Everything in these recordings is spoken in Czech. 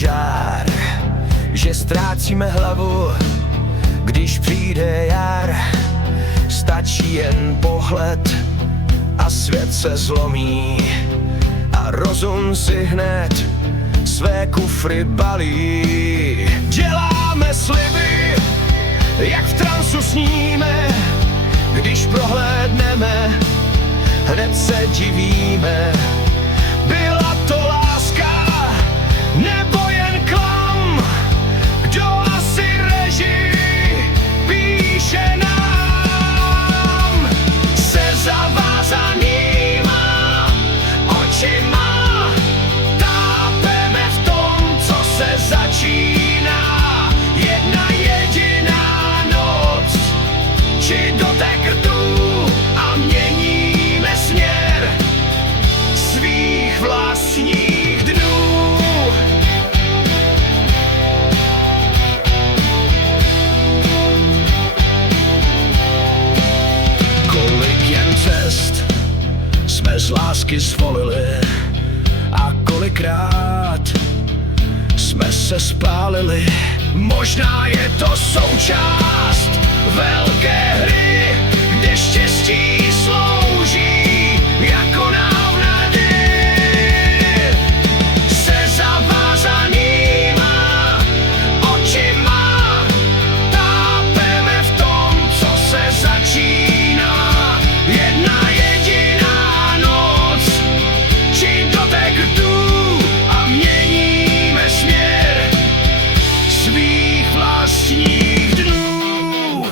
žár, že ztrácíme hlavu, když přijde jar. Stačí jen pohled a svět se zlomí a rozum si hned své kufry balí. Děláme sliby, jak v transu sníme, když prohlédneme, hned se divíme. Byla to láska, nebo jen klam? Kdo asi režii píše nám? Se zavázanýma očima tápeme v tom, co se začíná. Jedna jediná noc, či dotek rtů a měníme směr svých vlastních dnů. Kolik jen cest jsme z lásky zvolili a kolikrát jsme se spálili. Možná je to součást velké hry, kde štěstí slouží jako návnady. Se zavázanýma očima tápeme v tom, co se začíná. Jedna jediná noc, či dotek rtů a měníme směr svých vlastních dnů.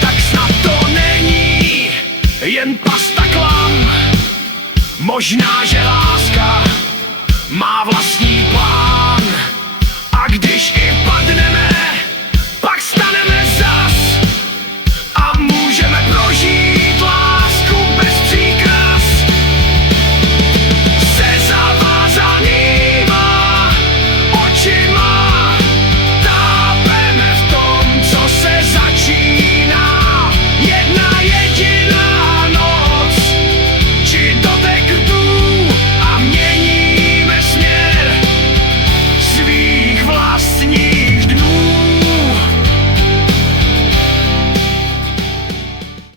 Tak snad to není jen pasta klam. Možná, že láska má vlastní plán. A když i padneme,